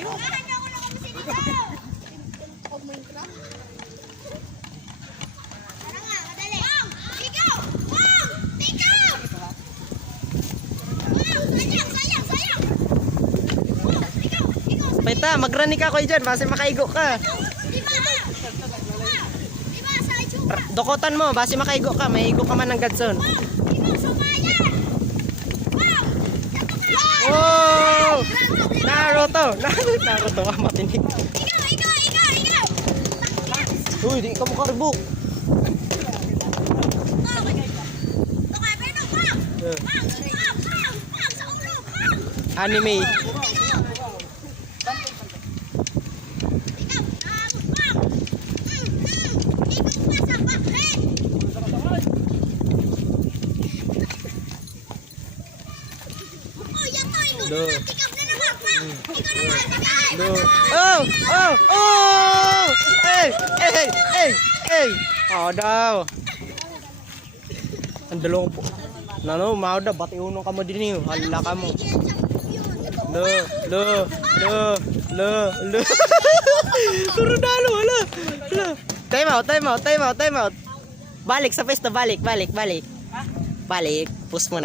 Unahan niyo ako ng kamusin dito. Tara nga, madali. Wow! Ikaw! Wow! Ikaw! Wow! Sayang! Wow! Ikaw! Paita, magrani ka ko dyan, base makaigo ka. Diba? Diba? Sa itsura. Dukotan mo, base makaigo ka, maigo ka man ng Gadson. Wow! Ikaw, sumayan! Wow! Oh! Naruto! Naruto ka, matinig. Ikaw! Uy, di ka mo karibok. Okay, pero bang! Bang! Sa ulo! Bang! Anime. Ikaw! Bang! Ikot pa sa bakit! Oh, yan to! Ikaw Do. naman! Tikap na naman! Bang! Ikaw naman! Do. Oh! Oh! Oh! Hey! Oh, daw. Ang dalawang po. Nano, mau da, bati unong ka mo din yun. Hala ka mo. Lo. Turunalo, hala. Time out. Balik sa pwesto, balik. Balik, push mo na.